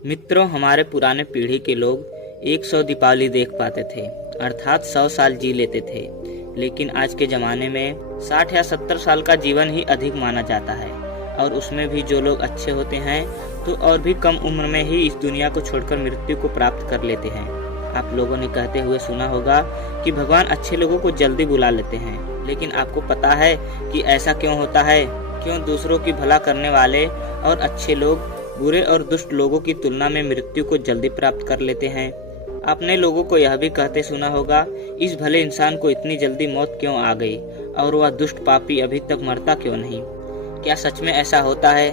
मित्रों, हमारे पुराने पीढ़ी के लोग 100 दीपावली देख पाते थे, अर्थात 100 साल जी लेते थे। लेकिन आज के ज़माने में 60 या 70 साल का जीवन ही अधिक माना जाता है, और उसमें भी जो लोग अच्छे होते हैं तो और भी कम उम्र में ही इस दुनिया को छोड़कर मृत्यु को प्राप्त कर लेते हैं। आप लोगों ने कहते हुए सुना होगा कि भगवान अच्छे लोगों को जल्दी बुला लेते हैं, लेकिन आपको पता है कि ऐसा क्यों होता है? क्यों दूसरों की भला करने वाले और अच्छे लोग बुरे और दुष्ट लोगों की तुलना में मृत्यु को जल्दी प्राप्त कर लेते हैं? आपने लोगों को यह भी कहते सुना होगा, इस भले इंसान को इतनी जल्दी मौत क्यों आ गई और वह दुष्ट पापी अभी तक मरता क्यों नहीं? क्या सच में ऐसा होता है?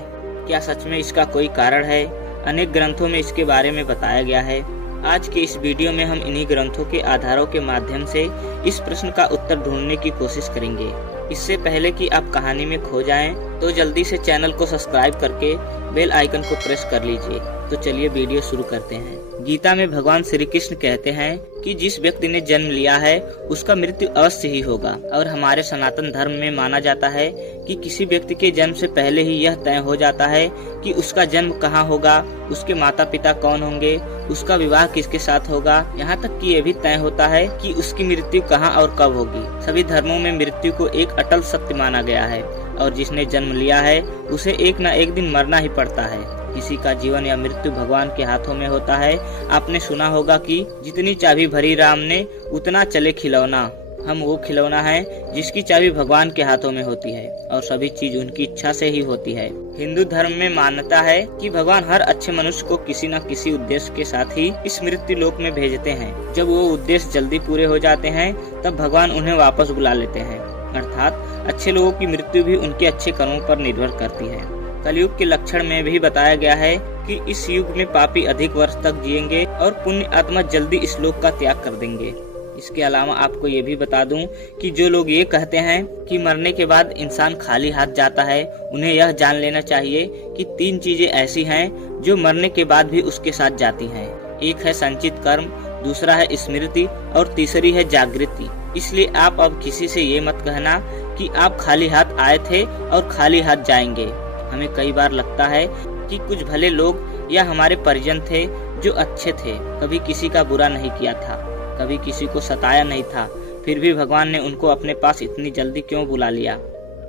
क्या सच में इसका कोई कारण है? अनेक ग्रंथों में इसके बारे में बताया गया है। आज के इस वीडियो में हम इन्हीं ग्रंथों के आधारों के माध्यम से इस प्रश्न का उत्तर ढूंढने की कोशिश करेंगे। इससे पहले कि आप कहानी में खो जाएं, तो जल्दी से चैनल को सब्सक्राइब करके बेल आइकन को प्रेस कर लीजिए। तो चलिए वीडियो शुरू करते हैं। गीता में भगवान श्री कृष्ण कहते हैं कि जिस व्यक्ति ने जन्म लिया है उसका मृत्यु अवश्य ही होगा, और हमारे सनातन धर्म में माना जाता है कि किसी व्यक्ति के जन्म से पहले ही यह तय हो जाता है कि उसका जन्म कहाँ होगा, उसके माता पिता कौन होंगे, उसका विवाह किसके साथ होगा, यहाँ तक कि ये भी तय होता है कि उसकी मृत्यु कहाँ और कब होगी। सभी धर्मों में मृत्यु को एक अटल सत्य माना गया है, और जिसने जन्म लिया है उसे एक न एक दिन मरना ही पड़ता है। किसी का जीवन या मृत्यु भगवान के हाथों में होता है। आपने सुना होगा कि जितनी चाबी भरी राम ने उतना चले खिलौना। हम वो खिलौना है जिसकी चाबी भगवान के हाथों में होती है, और सभी चीज उनकी इच्छा से ही होती है। हिंदू धर्म में मान्यता है कि भगवान हर अच्छे मनुष्य को किसी न किसी उद्देश्य के साथ ही इस मृत्यु लोक में भेजते हैं। जब वो उद्देश्य जल्दी पूरे हो जाते हैं तब भगवान उन्हें वापस बुला लेते हैं। अर्थात अच्छे लोगों की मृत्यु भी उनके अच्छे कर्मों पर निर्भर करती है। कलयुग के लक्षण में भी बताया गया है कि इस युग में पापी अधिक वर्ष तक जिएंगे और पुण्य आत्मा जल्दी इस लोक का त्याग कर देंगे। इसके अलावा आपको ये भी बता दूं कि जो लोग ये कहते हैं कि मरने के बाद इंसान खाली हाथ जाता है, उन्हें यह जान लेना चाहिए कि 3 चीजें ऐसी हैं जो मरने के बाद भी उसके साथ जाती हैं। एक है संचित कर्म, दूसरा है स्मृति, और तीसरी है जागृति। इसलिए आप अब किसी से ये मत कहना कि आप खाली हाथ आए थे और खाली हाथ जाएंगे। हमें कई बार लगता है कि कुछ भले लोग या हमारे परिजन थे जो अच्छे थे, कभी किसी का बुरा नहीं किया था, कभी किसी को सताया नहीं था, फिर भी भगवान ने उनको अपने पास इतनी जल्दी क्यों बुला लिया?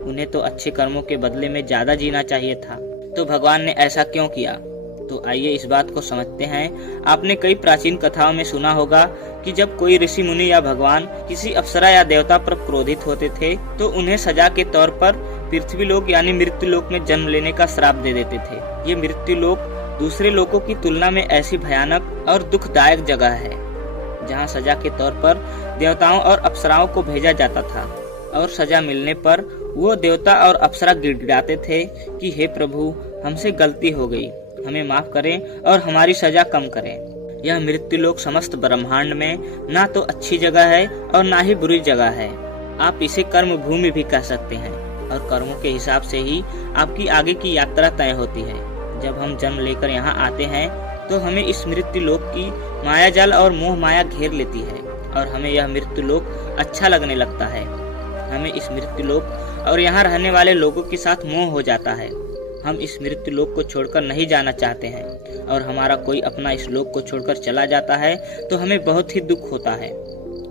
उन्हें तो अच्छे कर्मों के बदले में ज्यादा जीना चाहिए था, तो भगवान ने ऐसा क्यों किया? तो आइए इस बात को समझते हैं। आपने कई प्राचीन कथाओं में सुना होगा कि जब कोई ऋषि मुनि या भगवान किसी अप्सरा या देवता पर क्रोधित होते थे तो उन्हें सजा के तौर पर पृथ्वी लोक यानी मृत्यु लोक में जन्म लेने का श्राप दे देते थे। ये मृत्यु लोक दूसरे लोकों की तुलना में ऐसी भयानक और दुखदायक जगह है जहाँ सजा के तौर पर देवताओं और अप्सराओं को भेजा जाता था, और सजा मिलने पर वो देवता और अप्सरा गिड़गिड़ाते थे कि हे प्रभु, हमसे गलती हो गई, हमें माफ करें और हमारी सजा कम करें। यह मृत्यु लोक समस्त ब्रह्मांड में ना तो अच्छी जगह है और ना ही बुरी जगह है। आप इसे कर्म भूमि भी कह सकते हैं, और कर्मों के हिसाब से ही आपकी आगे की यात्रा तय होती है। जब हम जन्म लेकर यहाँ आते हैं तो हमें इस मृत्यु लोक की माया जाल और मोह माया घेर लेती है, और हमें यह मृत्यु लोक अच्छा लगने लगता है। हमें इस मृत्यु लोक और यहाँ रहने वाले लोगों के साथ मोह हो जाता है। हम इस मृत्यु लोक को छोड़कर नहीं जाना चाहते हैं, और हमारा कोई अपना इस लोक को छोड़कर चला जाता है तो हमें बहुत ही दुख होता है।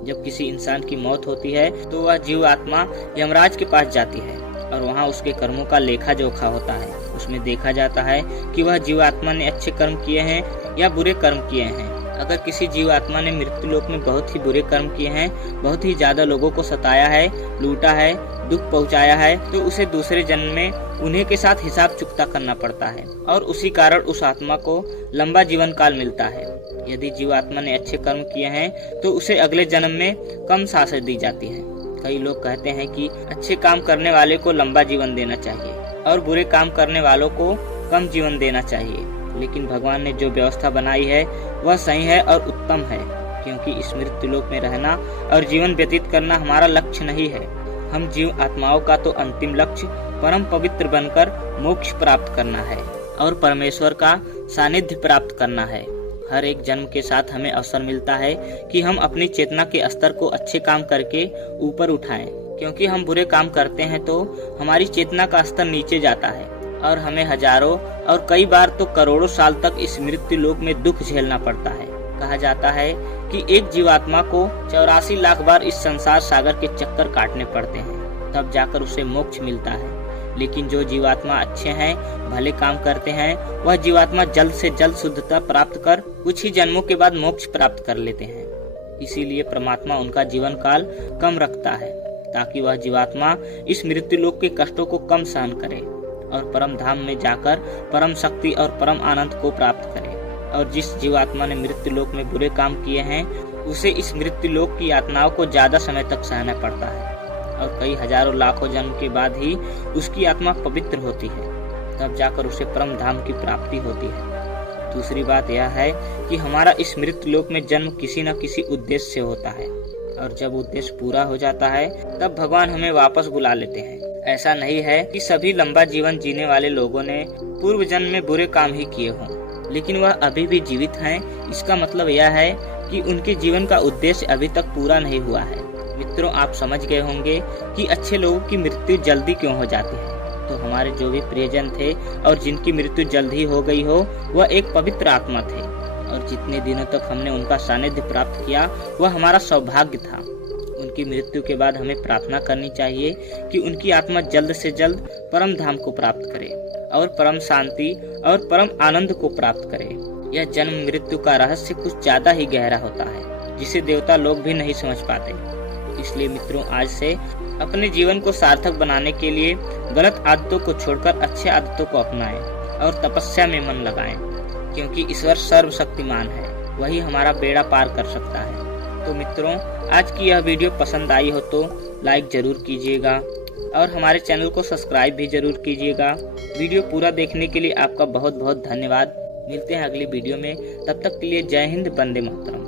जब किसी इंसान की मौत होती है तो वह जीव आत्मा यमराज के पास जाती है, और वहाँ उसके कर्मों का लेखा जोखा होता है। उसमें देखा जाता है कि वह जीवात्मा ने अच्छे कर्म किए हैं या बुरे कर्म किए हैं। अगर किसी जीवात्मा ने मृत्यु लोक में बहुत ही बुरे कर्म किए हैं, बहुत ही ज्यादा लोगों को सताया है, लूटा है, दुख पहुंचाया है, तो उसे दूसरे जन्म में उन्हीं के साथ हिसाब चुकता करना पड़ता है, और उसी कारण उस आत्मा को लंबा जीवन काल मिलता है। यदि जीवात्मा ने अच्छे कर्म किए हैं तो उसे अगले जन्म में कम सांसें दी जाती है। कई लोग कहते हैं कि अच्छे काम करने वाले को लंबा जीवन देना चाहिए और बुरे काम करने वालों को कम जीवन देना चाहिए, लेकिन भगवान ने जो व्यवस्था बनाई है वह सही है और उत्तम है, क्योंकि इस मृत्यु लोक में रहना और जीवन व्यतीत करना हमारा लक्ष्य नहीं है। हम जीव आत्माओं का तो अंतिम लक्ष्य परम पवित्र बनकर मोक्ष प्राप्त करना है और परमेश्वर का सानिध्य प्राप्त करना है। हर एक जन्म के साथ हमें अवसर मिलता है कि हम अपनी चेतना के स्तर को अच्छे काम करके ऊपर उठाएं, क्योंकि हम बुरे काम करते हैं तो हमारी चेतना का स्तर नीचे जाता है। और हमें हजारों और कई बार तो करोड़ों साल तक इस मृत्यु लोक में दुख झेलना पड़ता है। कहा जाता है कि एक जीवात्मा को 84 लाख बार इस संसार सागर के चक्कर काटने पड़ते हैं, तब जाकर उसे मोक्ष मिलता है। लेकिन जो जीवात्मा अच्छे हैं, भले काम करते हैं, वह जीवात्मा जल्द से जल्द शुद्धता प्राप्त कर कुछ ही जन्मों के बाद मोक्ष प्राप्त कर लेते हैं। इसीलिए परमात्मा उनका जीवन काल कम रखता है, ताकि वह जीवात्मा इस मृत्यु लोक के कष्टों को कम सहन करे और परम धाम में जाकर परम शक्ति और परम आनंद को प्राप्त करे। और जिस जीवात्मा ने मृत्यु लोक में बुरे काम किए हैं, उसे इस मृत्यु लोक की यातनाओं को ज्यादा समय तक सहना पड़ता है और कई हजारों लाखों जन्म के बाद ही उसकी आत्मा पवित्र होती है, तब जाकर उसे परम धाम की प्राप्ति होती है। दूसरी बात यह है कि हमारा इस मृत्यु लोक में जन्म किसी न किसी उद्देश्य से होता है, और जब उद्देश्य पूरा हो जाता है तब भगवान हमें वापस बुला लेते हैं। ऐसा नहीं है कि सभी लंबा जीवन जीने वाले लोगों ने पूर्व जन्म में बुरे काम ही किए हों, लेकिन वह अभी भी जीवित हैं। इसका मतलब यह है कि उनके जीवन का उद्देश्य अभी तक पूरा नहीं हुआ है। मित्रों, आप समझ गए होंगे कि अच्छे लोगों की मृत्यु जल्दी क्यों हो जाती है। तो हमारे जो भी प्रियजन थे और जिनकी मृत्यु जल्द ही हो गई हो, वह एक पवित्र आत्मा थे, और जितने दिनों तक हमने उनका सानिध्य प्राप्त किया वह हमारा सौभाग्य था। उनकी मृत्यु के बाद हमें प्रार्थना करनी चाहिए कि उनकी आत्मा जल्द से जल्द परम धाम को प्राप्त करे और परम शांति और परम आनंद को प्राप्त करे। यह जन्म मृत्यु का रहस्य कुछ ज्यादा ही गहरा होता है, जिसे देवता लोग भी नहीं समझ पाते। इसलिए मित्रों, आज से अपने जीवन को सार्थक बनाने के लिए गलत आदतों को छोड़कर अच्छे आदतों को अपनाएं और तपस्या में मन लगाएं, क्योंकि ईश्वर सर्वशक्तिमान है, वही हमारा बेड़ा पार कर सकता है। तो मित्रों, आज की यह वीडियो पसंद आई हो तो लाइक जरूर कीजिएगा और हमारे चैनल को सब्सक्राइब भी जरूर कीजिएगा। वीडियो पूरा देखने के लिए आपका बहुत बहुत धन्यवाद। मिलते हैं अगली वीडियो में, तब तक के लिए जय हिंद, वंदे मातरम।